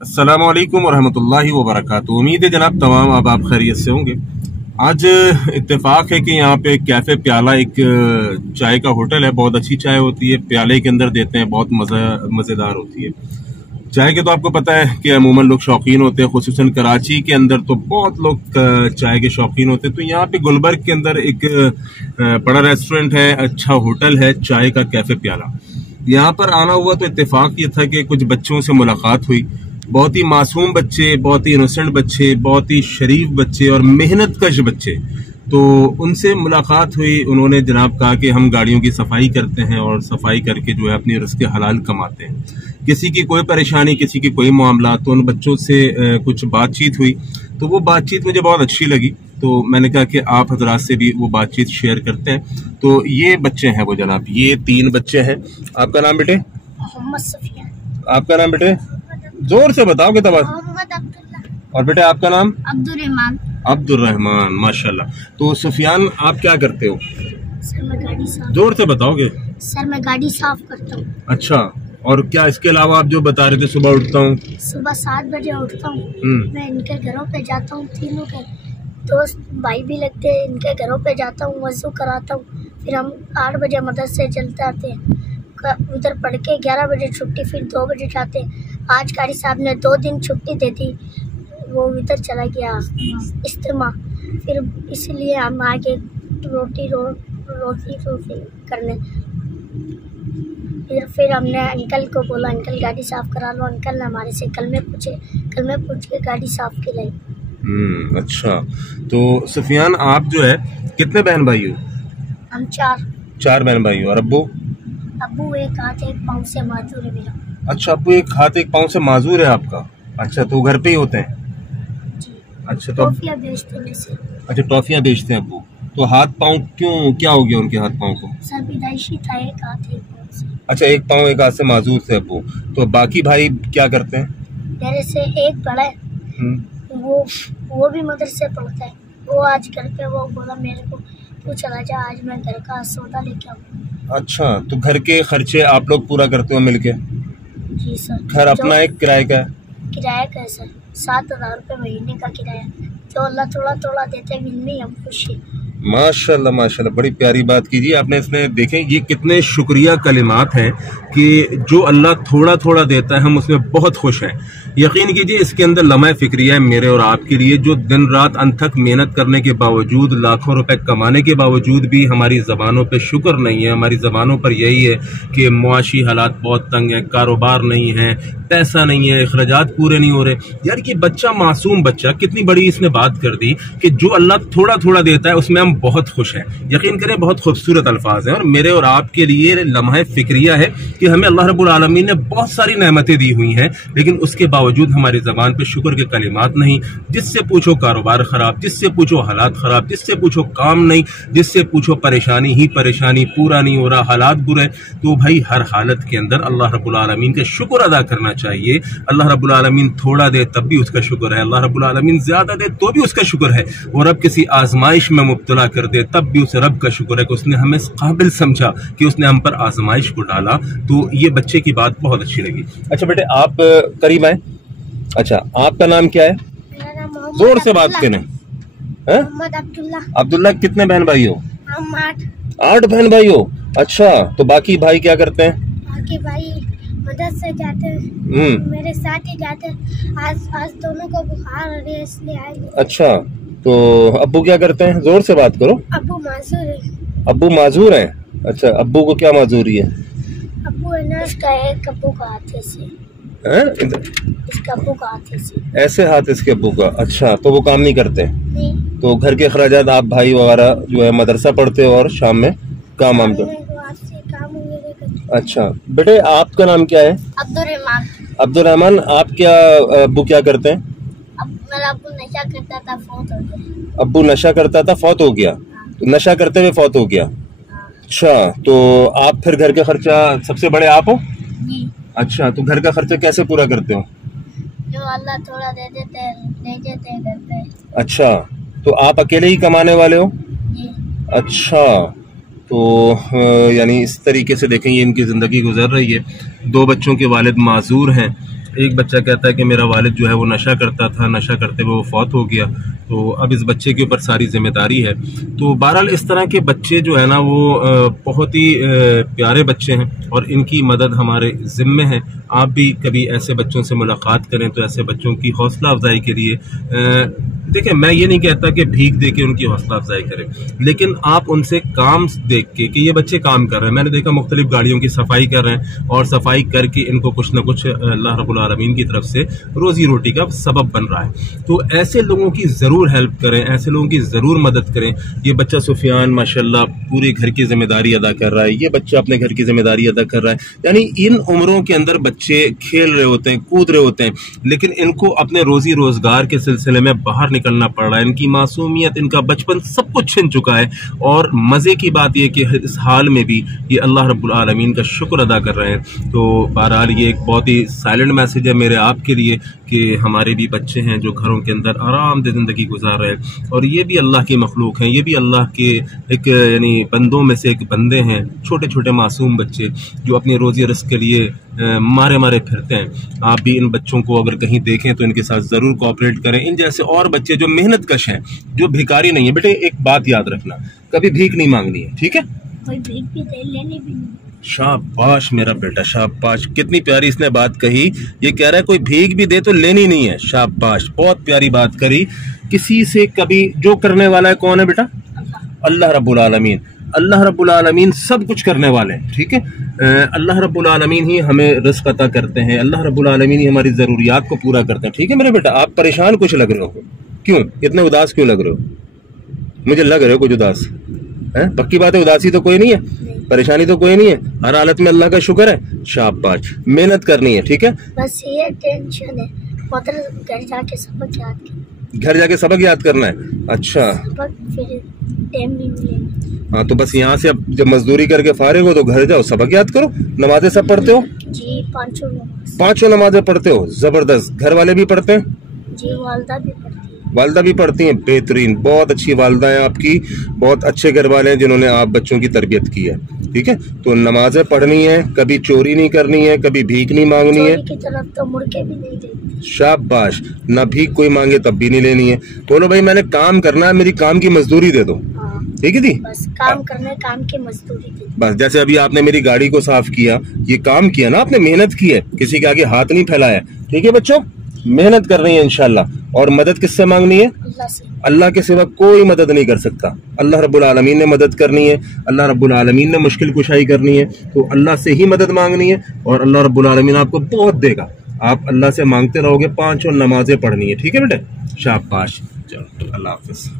अस्सलामुअलैकुम वरहमतुल्लाहि वबरकातुहू। उम्मीद है जनाब तमाम अब आप खैरियत से होंगे। आज इत्तेफाक है कि यहाँ पे कैफे प्याला एक चाय का होटल है। बहुत अच्छी चाय होती है, प्याले के अंदर देते हैं, बहुत मज़ेदार होती है चाय के। तो आपको पता है कि अमूमन लोग शौकीन होते हैं, खुसूसन कराची के अंदर तो बहुत लोग चाय के शौकीन होते हैं। तो यहाँ पे गुलबर्ग के अंदर एक बड़ा रेस्टोरेंट है, अच्छा होटल है चाय का, कैफे प्याला। यहाँ पर आना हुआ तो इत्तेफाक ये था कि कुछ बच्चों से मुलाकात हुई। बहुत ही मासूम बच्चे, बहुत ही इनोसेंट बच्चे, बहुत ही शरीफ बच्चे और मेहनत कश बच्चे। तो उनसे मुलाकात हुई। उन्होंने जनाब कहा कि हम गाड़ियों की सफाई करते हैं और सफाई करके जो है अपनी रिज़्क़ हलाल कमाते हैं। किसी की कोई परेशानी, किसी की कोई मामला। तो उन बच्चों से कुछ बातचीत हुई, तो वो बातचीत मुझे बहुत अच्छी लगी। तो मैंने कहा कि आप हजरात से भी वो बातचीत शेयर करते हैं। तो ये बच्चे हैं वो जनाब, ये 3 बच्चे हैं। आपका नाम बेटे? मोहम्मद सफियान। आपका नाम बेटे? जोर से बताओगे तब। मोहम्मद अब्दुल्ला। और बेटे आपका नाम? अब्दुल रहमान। अब्दुल रहमान, माशाल्लाह। तो सुफियान आप क्या करते हो? सर मैं गाड़ी साफ। जोर से बताओगे। सर मैं गाड़ी साफ करता हूँ। अच्छा, और क्या इसके अलावा आप जो बता रहे थे, सुबह उठता हूँ? सुबह 7 बजे उठता हूँ। मैं इनके घरों पे जाता हूँ, तीनों के दोस्त भाई भी लगते हैं, इनके घरों पे जाता हूँ, वज़ू कराता हूँ। फिर हम 8 बजे मदरसे चलते आते हैं, उधर पढ़ के 11 बजे छुट्टी, फिर 2 बजे जाते हैं। आज कारी साहब ने 2 दिन छुट्टी दे दी, वो इधर चला गया इस्तेमा, फिर इसलिए हम आके रोटी करने। फिर हमने अंकल को बोला, अंकल गाड़ी साफ़ करा लो। अंकल ने हमारे से कलमे पूछ के गाड़ी साफ़ की। अच्छा, तो सुफियान आप जो है कितने बहन भाई हो? हम 4 बहन भाई हो। और अब्बू? अब्बू एक हाथ एक पाँव से माजूर है मेरा। अच्छा, अब्बू एक हाथ एक पाँव से माजूर है आपका। अच्छा, तो घर पे ही होते हैं? जी। अच्छा, तो टॉफियाँ बेचते हैं से। अच्छा, टॉफियाँ बेचते हैं अब्बू। तो हाथ पाँव क्यों, क्या हो गया उनके हाथ पाँव को? सर पैदाइशी था, एक हाथ एक पाँव से। अच्छा, एक पाँव एक हाथ से माजूर थे अब्बू। तो बाकी भाई क्या करते हैं? मेरे से एक बड़ा है, वो भी मदरसे पढ़ता है। वो आज घर पे, वो बोला मेरे को तू चला जा, आज मैं घर का सौदा लेके आऊँ। अच्छा, तो घर के खर्चे आप लोग पूरा करते हो मिलके? जी सर। घर अपना है, किराए का है? किराया का है सर, 7,000 रुपये महीने का किराया। जो अल्लाह थोड़ा थोड़ा देते हैं, इनमें हम खुश हैं। माशाल्लाह माशाल्लाह, बड़ी प्यारी बात कीजिए आपने। इसमें देखें ये कितने शुक्रिया कलिमात हैं कि जो अल्लाह थोड़ा थोड़ा देता है हम उसमें बहुत खुश हैं। यकीन कीजिए इसके अंदर लम्हा फिक्रिया है मेरे और आपके लिए, जो दिन रात अनथक मेहनत करने के बावजूद, लाखों रुपए कमाने के बावजूद भी हमारी ज़बानों पे शुक्र नहीं है। हमारी ज़बानों पर यही है कि मुआशी हालात बहुत तंग है, कारोबार नहीं है, पैसा नहीं है, अखराजात पूरे नहीं हो रहे। यार कि बच्चा, मासूम बच्चा, कितनी बड़ी इसने बात कर दी कि जो अल्लाह थोड़ा थोड़ा देता है उसमें हम बहुत खुश हैं। यकीन करें बहुत खूबसूरत अल्फाज हैं और मेरे और आपके लिए लम्हा फिक्रिया है कि हमें अल्लाह रब्बुल आलमीन ने बहुत सारी नेमतें दी हुई हैं, लेकिन उसके बावजूद हमारी ज़बान पे शुक्र के कलिमात नहीं। जिससे पूछो कारोबार खराब, जिससे पूछो हालात खराब, जिससे पूछो काम नहीं, जिससे पूछो परेशानी ही परेशानी, पूरा नहीं हो रहा, हालात बुरे। तो भाई हर हालत के अंदर अल्लाह रब्बुल आलमीन के शुक्र अदा करना चाहिए। अल्लाह रब्बुल आलमीन थोड़ा दे तब भी उसका शुक्र है, अल्लाह रब्बुल आलमीन ज्यादा दे तो भी उसका शुक्र है, और अब किसी आजमाइश में मुब्तला कर दे तब भी उस रब का शुक्र है कि उसने हमें काबिल समझा, कि उसने हम पर आजमाइश को डाला। तो ये बच्चे की बात बहुत अच्छी लगी। अच्छा बेटे आप करीब आए। अच्छा, आपका नाम क्या है? मेरा नाम जोर से बात करें। मोहम्मद अब्दुल्ला। अब्दुल्ला, कितने बहन भाई हो? हम 8 बहन भाई हो। अच्छा, तो बाकी भाई क्या करते हैं? बाकी भाई मदरसे जाते हैं, मेरे साथ ही जाते हैं। आज दोनों को बुखार हो रही है इसलिए आए। अच्छा, तो अब्बू क्या करते हैं? जोर से बात करो। अब्बू माजूर है। अब्बू माजूर हैं? अच्छा, अब्बू को क्या माजूरी है? अब्बू नर्स का है, अब्बू का हाथ से। इसका अब्बू का हाथ से। ऐसे हाथ इसके अब्बू का? अच्छा, तो वो काम नहीं करते? नहीं। तो घर के अखराजात आप भाई वगैरह जो है मदरसा पढ़ते हो और शाम में काम वाम करते? अच्छा बेटे आपका नाम क्या है? अब्दुल रहमान। अब्दुल रहमान, आप क्या, अब्बू क्या करते हैं? मेरा अब्बू नशा करता था, फौत हो गया। अब्बू नशा करता था, फौत हो गया? तो नशा करते हुए फौत हो गया? अच्छा, तो आप फिर घर का खर्चा, सबसे बड़े आप हो? जी। अच्छा, तो घर का खर्चा कैसे पूरा करते हो? जो अल्लाह थोड़ा दे देते हैं, ले जाते हैं घर पे। अच्छा, तो आप अकेले ही कमाने वाले हो? जी। अच्छा, तो यानी इस तरीके से देखें ये इनकी ज़िंदगी गुजर रही है। 2 बच्चों के वालिद माजूर हैं, एक बच्चा कहता है कि मेरा वालिद जो है वो नशा करता था, नशा करते हुए वो फौत हो गया, तो अब इस बच्चे के ऊपर सारी जिम्मेदारी है। तो बहरहाल इस तरह के बच्चे जो है ना वो बहुत ही प्यारे बच्चे हैं और इनकी मदद हमारे ज़िम्मे है। आप भी कभी ऐसे बच्चों से मुलाकात करें तो ऐसे बच्चों की हौसला अफजाई के लिए देखें, मैं ये नहीं कहता कि भीख दे के उनकी हौसला अफजाई करें, लेकिन आप उनसे काम देख के कि ये बच्चे काम कर रहे हैं। मैंने देखा मुख्तलिफ गाड़ियों की सफाई कर रहे हैं और सफाई करके इनको कुछ ना कुछ अल्लाह रब्बुल आलमीन की तरफ से रोजी रोटी का सबब बन रहा है। तो ऐसे लोगों की ज़रूर हेल्प करें, ऐसे लोगों की ज़रूर मदद करें। ये बच्चा सुफियान माशाल्लाह पूरी घर की जिम्मेदारी अदा कर रहा है, ये बच्चा अपने घर की जिम्मेदारी अदा कर रहा है। यानी इन उम्रों के अंदर बच्चे खेल रहे होते हैं, कूद रहे होते हैं, लेकिन इनको अपने रोजी रोजगार के सिलसिले में बाहर निकलना पड़ रहा है। इनकी मासूमियत, इनका बचपन सब कुछ छिन चुका है और मज़े की बात यह कि इस हाल में भी ये अल्लाह रब्बुल आलमीन का शुक्र अदा कर रहे हैं। तो बहरहाल ये एक बहुत ही साइलेंट मैसेज है मेरे आपके लिए कि हमारे भी बच्चे हैं जो घरों के अंदर आरामदेह ज़िंदगी गुजार रहे हैं और ये भी अल्लाह की मखलूक हैं, ये भी अल्लाह के एक यानी बंदों में से एक बंदे हैं। छोटे छोटे मासूम बच्चे जो अपनी रोजी रिस्क के लिए मारे मारे फिरते हैं। आप भी इन बच्चों को अगर कहीं देखें तो इनके साथ ज़रूर कोऑपरेट करें। इन जैसे और बच्चे जो मेहनत कश हैं, जो भिखारी नहीं है। बेटे एक बात याद रखना, कभी भीख नहीं मांगनी है, ठीक है? कोई भीख भी दे, लेनी भी नहीं। शाबाश मेरा बेटा, शाबाश। कितनी प्यारी इसने बात कही। ये कह रहा है कोई भीख भी दे तो लेनी नहीं है। शाबाश, बहुत प्यारी बात करी। किसी से कभी जो करने वाला है कौन है बेटा? अल्लाह रब्बुल आलमीन। अल्लाह रब्बुल आलमीन सब कुछ करने वाले हैं, ठीक है? अल्लाह रब्बुल आलमीन ही हमें रिज़्क़ अता करते हैं, अल्लाह रब्बुल आलमीन ही हमारी ज़रूरियात को पूरा करते हैं, ठीक है मेरे बेटा? आप परेशान कुछ लग रहे हो, क्यों इतने उदास क्यों लग रहे हो? मुझे लग रहे हो कुछ उदास है। पक्की बात है, उदासी तो कोई नहीं है, परेशानी तो कोई नहीं है, हर हालत में अल्लाह का शुक्र है। शाबाश, मेहनत करनी है, ठीक है? बस ये टेंशन है, घर जाके सबक याद करना। घर जाके सबक याद करना है? अच्छा, सबक फिर टाइम नहीं मिलेगा। हाँ, तो बस यहाँ से अब जब मजदूरी करके फारिग हो तो घर जाओ, सबक याद करो। नमाजें सब पढ़ते हो? जी, पांचों नमाजें पढ़ते हो? जबरदस्त। घर वाले भी पढ़ते हैं? जी, वालदा भी पढ़ती है। वालदा भी पढ़ती हैं? बेहतरीन, बहुत अच्छी वालदा हैं आपकी, बहुत अच्छे घर वाले हैं जिन्होंने आप बच्चों की तरबियत की है, ठीक है? तो नमाजें पढ़नी है, कभी चोरी नहीं करनी है, कभी भीख नहीं मांगनी है। की तरफ तो मुड़ के भी नहीं देती। शाबाश, ना भीख कोई मांगे तब भी नहीं लेनी है। बोलो भाई मैंने काम करना है, मेरी काम की मजदूरी दे दो, ठीक है जी? बस काम करने, काम की मजदूरी दे। बस जैसे अभी आपने मेरी गाड़ी को साफ किया, ये काम किया ना आपने, मेहनत की है, किसी के आगे हाथ नहीं फैलाया, ठीक है बच्चों? मेहनत करनी है इंशाल्लाह। और मदद किससे मांगनी है? अल्लाह से। अल्लाह के सिवा कोई मदद नहीं कर सकता। अल्लाह रब्बुल आलमीन ने मदद करनी है, अल्लाह रब्बुल आलमीन ने मुश्किल कुशाई करनी है, तो अल्लाह से ही मदद मांगनी है और अल्लाह रब्बुल आलमीन आपको बहुत देगा। आप अल्लाह से मांगते रहोगे, 5 नमाजें पढ़नी है, ठीक है बेटे? शाबाश, चलो अल्लाह हाफिज।